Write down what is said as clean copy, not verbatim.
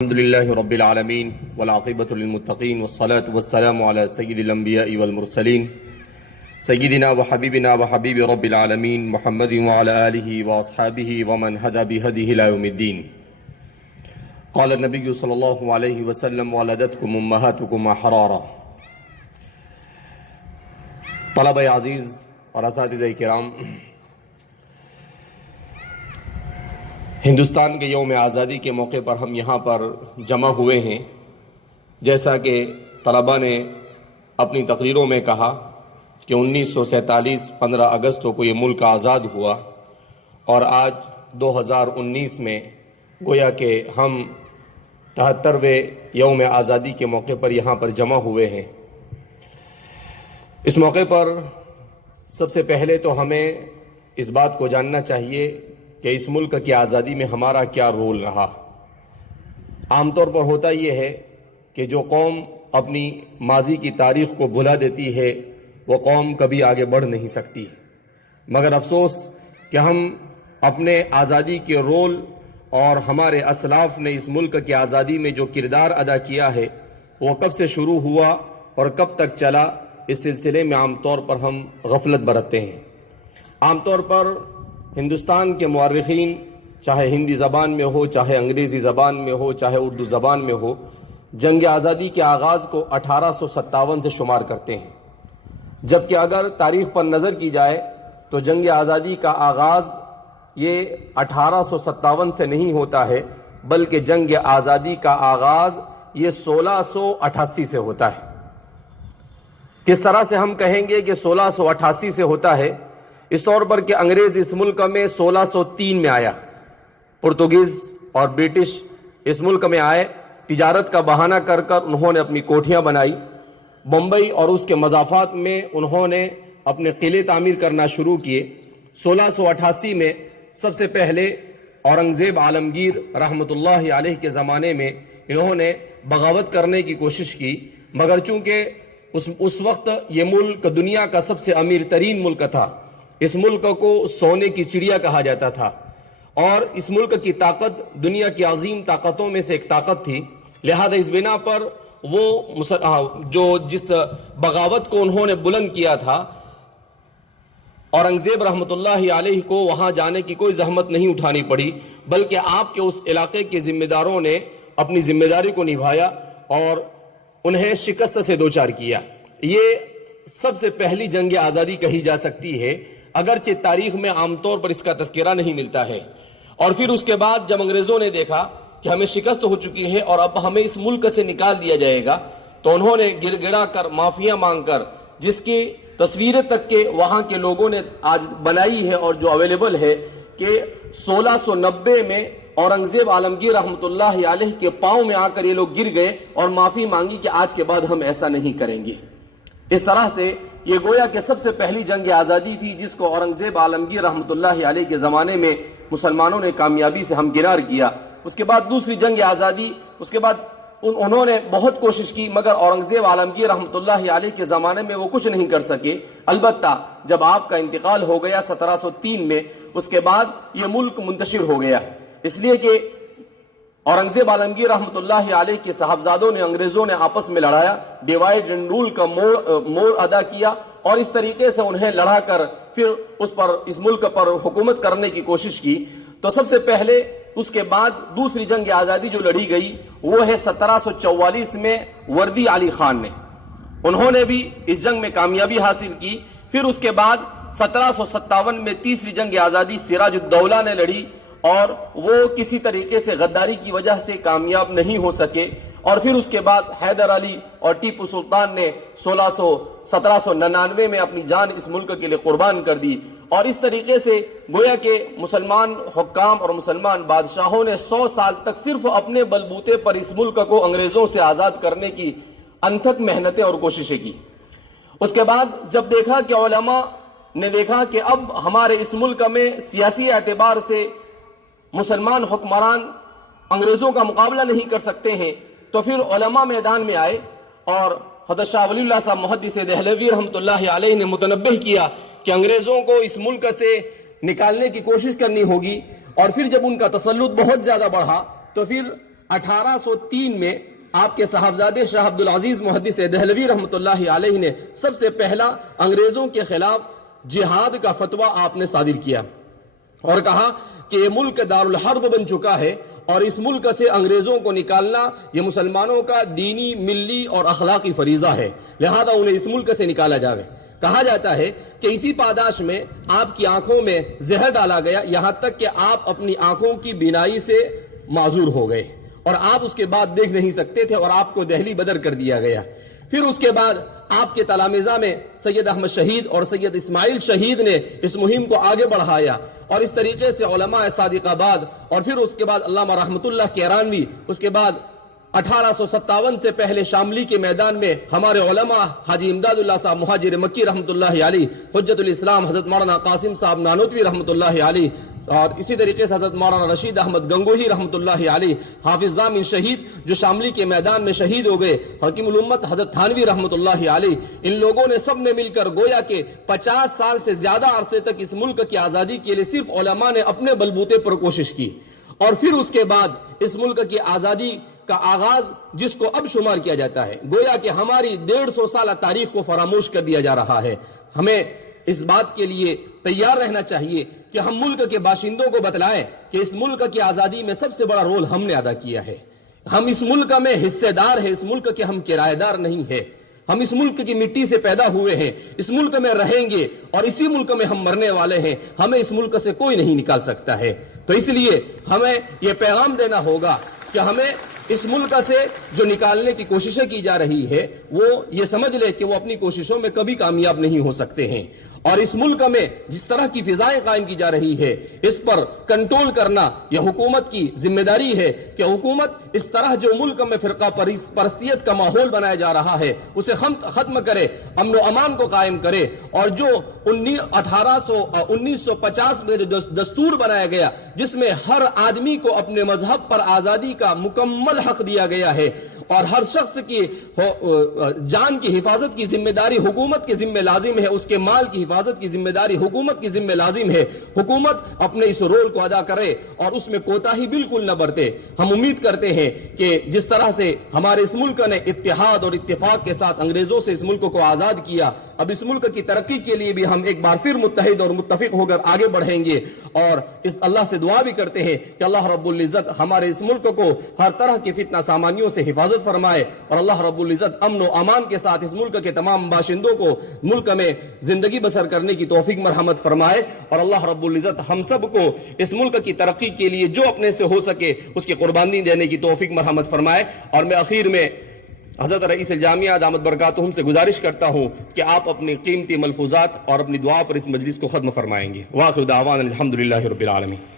الحمد لله رب العالمين والعاقبة للمتقين والصلاة والسلام على سيد الأنبياء والمرسلين سيدنا وحبيبنا وحبيب رب العالمين محمد وعلى آله وأصحابه ومن هدى بهديه إلى يوم الدين. قال النبي صلى الله عليه وسلم: ولدتكم أمهاتكم أحرارا. طلبہ عزیز اور اساتذہ کرام، ہندوستان کے یوم آزادی کے موقع پر ہم یہاں پر جمع ہوئے ہیں. جیسا کہ طلبہ نے اپنی تقریروں میں کہا کہ 1947 15 اگست کو یہ ملک آزاد ہوا، اور آج 2019 میں گویا کہ ہم 73ویں یوم آزادی کے موقع پر یہاں پر جمع ہوئے ہیں. اس موقع پر سب سے پہلے تو ہمیں اس بات کو جاننا چاہیے کہ اس ملک کی آزادی میں ہمارا کیا رول رہا. عام طور پر ہوتا یہ ہے کہ جو قوم اپنی ماضی کی تاریخ کو بھلا دیتی ہے وہ قوم کبھی آگے بڑھ نہیں سکتی. مگر افسوس کہ ہم اپنے آزادی کے رول اور ہمارے اسلاف نے اس ملک کی آزادی میں جو کردار ادا کیا ہے وہ کب سے شروع ہوا اور کب تک چلا، اس سلسلے میں عام طور پر ہم غفلت برتتے ہیں. عام طور پر ہندوستان کے مورخین، چاہے ہندی زبان میں ہو، چاہے انگریزی زبان میں ہو، چاہے اردو زبان میں ہو، جنگ آزادی کے آغاز کو 1857 سے شمار کرتے ہیں. جبکہ اگر تاریخ پر نظر کی جائے تو جنگ آزادی کا آغاز یہ 1857 سے نہیں ہوتا ہے، بلکہ جنگ آزادی کا آغاز یہ 1688 سے ہوتا ہے. کس طرح سے ہم کہیں گے کہ 1688 سے ہوتا ہے؟ اس طور پر کہ انگریز اس ملک میں 1603 میں آیا، پرتگیز اور برٹش اس ملک میں آئے، تجارت کا بہانہ کر کر انہوں نے اپنی کوٹھیاں بنائی. بمبئی اور اس کے مضافات میں انہوں نے اپنے قلعے تعمیر کرنا شروع کیے. 1688 میں سب سے پہلے اورنگزیب عالمگیر رحمۃ اللہ علیہ کے زمانے میں انہوں نے بغاوت کرنے کی کوشش کی، مگر چونکہ اس وقت یہ ملک دنیا کا سب سے امیر ترین ملک تھا، اس ملک کو سونے کی چڑیا کہا جاتا تھا، اور اس ملک کی طاقت دنیا کی عظیم طاقتوں میں سے ایک طاقت تھی. لہذا اس بنا پر وہ جس بغاوت کو انہوں نے بلند کیا تھا، اورنگزیب رحمۃ اللہ علیہ کو وہاں جانے کی کوئی زحمت نہیں اٹھانی پڑی، بلکہ آپ کے اس علاقے کے ذمہ داروں نے اپنی ذمہ داری کو نبھایا اور انہیں شکست سے دوچار کیا. یہ سب سے پہلی جنگ آزادی کہی جا سکتی ہے، اگرچہ تاریخ میں عام طور پر اس کا تذکرہ نہیں ملتا ہے. اور پھر اس کے بعد جب انگریزوں نے دیکھا کہ ہمیں شکست ہو چکی ہے اور اب ہمیں اس ملک سے نکال دیا جائے گا، تو انہوں نے گر گڑا کر، معافیاں مانگ کر، جس کی تصویریں تک کے وہاں کے لوگوں نے آج بنائی ہے اور جو اویلیبل ہے، کہ 1690 میں اورنگزیب عالمگیر رحمۃ اللہ علیہ کے پاؤں میں آ کر یہ لوگ گر گئے اور معافی مانگی کہ آج کے بعد ہم ایسا نہیں کریں گے. اس طرح سے یہ گویا کہ سب سے پہلی جنگ آزادی تھی جس کو اورنگزیب عالمگیر رحمۃ اللہ علیہ کے زمانے میں مسلمانوں نے کامیابی سے ہمکنار کیا. اس کے بعد دوسری جنگ آزادی، اس کے بعد انہوں نے بہت کوشش کی، مگر اورنگزیب عالمگیر رحمۃ اللہ علیہ کے زمانے میں وہ کچھ نہیں کر سکے. البتہ جب آپ کا انتقال ہو گیا 1703 میں، اس کے بعد یہ ملک منتشر ہو گیا، اس لیے کہ اورنگزیب عالمگیر رحمۃ اللہ علیہ کے صاحبزادوں نے انگریزوں نے آپس میں لڑایا، ڈیوائڈ اینڈ رول کا موڑ ادا کیا، اور اس طریقے سے انہیں لڑا کر پھر اس ملک پر حکومت کرنے کی کوشش کی. تو سب سے پہلے اس کے بعد دوسری جنگ آزادی جو لڑی گئی وہ ہے 1744 میں وردی علی خان نے. انہوں نے بھی اس جنگ میں کامیابی حاصل کی. پھر اس کے بعد 1757 میں تیسری جنگ آزادی سراج الدولہ نے لڑی، اور وہ کسی طریقے سے غداری کی وجہ سے کامیاب نہیں ہو سکے. اور پھر اس کے بعد حیدر علی اور ٹیپو سلطان نے 1799 میں اپنی جان اس ملک کے لیے قربان کر دی. اور اس طریقے سے گویا کہ مسلمان حکام اور مسلمان بادشاہوں نے 100 سال تک صرف اپنے بلبوتے پر اس ملک کو انگریزوں سے آزاد کرنے کی انتھک محنتیں اور کوششیں کی. اس کے بعد جب دیکھا کہ علماء نے دیکھا کہ اب ہمارے اس ملک میں سیاسی اعتبار سے مسلمان حکمران انگریزوں کا مقابلہ نہیں کر سکتے ہیں، تو پھر علماء میدان میں آئے، اور حضرت شاہ ولی اللہ صاحب محدث دہلوی رحمۃ اللہ علیہ نے متنبہ کیا کہ انگریزوں کو اس ملک سے نکالنے کی کوشش کرنی ہوگی. اور پھر جب ان کا تسلط بہت زیادہ بڑھا تو پھر 1803 میں آپ کے صاحبزادے شاہ عبدالعزیز محدث دہلوی رحمۃ اللہ علیہ نے سب سے پہلا انگریزوں کے خلاف جہاد کا فتویٰ آپ نے صادر کیا اور کہا کہ یہ ملک دارالحرب بن چکا ہے اور اس ملک سے انگریزوں کو نکالنا یہ مسلمانوں کا دینی، ملی اور اخلاقی فریضہ ہے، لہذا انہیں اس ملک سے نکالا جاوے۔ کہا جاتا ہے کہ اسی پاداش میں آپ کی آنکھوں میں زہر ڈالا گیا، یہاں تک کہ آپ اپنی آنکھوں کی بینائی سے معذور ہو گئے اور آپ اس کے بعد دیکھ نہیں سکتے تھے اور آپ کو دہلی بدر کر دیا گیا۔ پھر اس کے بعد آپ کے تلامذہ میں سید احمد شہید اور سید اسماعیل شہید نے اس مہم کو آگے بڑھایا اور اس طریقے سے علماء صادق آباد اور پھر اس کے بعد علامہ رحمت اللہ کیرانوی، اس کے بعد 1857 سے پہلے شاملی کے میدان میں ہمارے علماء حاجی امداد اللہ صاحب مہاجر مکی رحمت اللہ علیہ، حجت الاسلام حضرت مولانا قاسم صاحب نانوتوی رحمت اللہ علیہ، اور اسی طریقے سے حضرت مولانا رشید احمد گنگوہی رحمت اللہ علیہ، حافظ ضامن شہید جو شاملی کے میدان میں شہید ہو گئے، حکیم الامت حضرت تھانوی رحمت اللہ علیہ، ان لوگوں نے سب نے مل کر گویا کہ 50 سال سے زیادہ عرصے تک اس ملک کی آزادی کے لیے صرف علماء نے اپنے بلبوتے پر کوشش کی، اور پھر اس کے بعد اس ملک کی آزادی کا آغاز جس کو اب شمار کیا جاتا ہے، گویا کہ ہماری 150 سالہ تاریخ کو فراموش کر دیا جا رہا ہے۔ ہمیں اس بات کے لیے تیار رہنا چاہیے کہ ہم ملک کے باشندوں کو بتلائیں کہ اس ملک کی آزادی میں سب سے بڑا رول ہم نے ادا کیا ہے، ہم اس ملک میں حصے دار ہیں، اس ملک کے ہم کرایہ دار نہیں ہیں، ہم اس ملک کی مٹی سے پیدا ہوئے ہیں، اس ملک میں رہیں گے اور اسی ملک میں ہم مرنے والے ہیں، ہمیں اس ملک سے کوئی نہیں نکال سکتا ہے۔ تو اس لیے ہمیں یہ پیغام دینا ہوگا کہ ہمیں اس ملک سے جو نکالنے کی کوششیں کی جا رہی ہے وہ یہ سمجھ لے کہ وہ اپنی کوششوں میں کبھی کامیاب نہیں ہو سکتے ہیں، اور اس ملک میں جس طرح کی فضائیں قائم کی جا رہی ہے اس پر کنٹرول کرنا یہ حکومت کی ذمہ داری ہے کہ حکومت اس طرح جو ملک میں فرقہ پرستیت کا ماحول بنایا جا رہا ہے اسے ختم کرے، امن و امان کو قائم کرے، اور جو 1950 میں جو دستور بنایا گیا جس میں ہر آدمی کو اپنے مذہب پر آزادی کا مکمل حق دیا گیا ہے اور ہر شخص کی جان کی حفاظت کی ذمہ داری حکومت کے ذمہ لازم ہے، اس کے مال کی حفاظت کی ذمہ داری حکومت کی ذمہ لازم ہے، حکومت اپنے اس رول کو ادا کرے اور اس میں کوتاہی بالکل نہ برتے۔ ہم امید کرتے ہیں کہ جس طرح سے ہمارے اس ملک نے اتحاد اور اتفاق کے ساتھ انگریزوں سے اس ملک کو آزاد کیا، اب اس ملک کی ترقی کے لیے بھی ہم ایک بار پھر متحد اور متفق ہو کر آگے بڑھیں گے، اور اس اللہ سے دعا بھی کرتے ہیں کہ اللہ رب العزت ہمارے اس ملک کو ہر طرح کی فتنہ سامانیوں سے حفاظت فرمائے، اور اللہ رب العزت امن و امان کے ساتھ اس ملک کے تمام باشندوں کو ملک میں زندگی بسر کرنے کی توفیق مرحمت فرمائے، اور اللہ رب العزت ہم سب کو اس ملک کی ترقی کے لیے جو اپنے سے ہو سکے اس کی قربانی دینے کی توفیق مرحمت فرمائے۔ اور میں اخیر میں حضرت رئیس الجامعہ دامت برکاتہم سے گزارش کرتا ہوں کہ آپ اپنی قیمتی ملفوظات اور اپنی دعا پر اس مجلس کو ختم فرمائیں گے۔ وآخر دعوانا الحمدللہ رب العالمین۔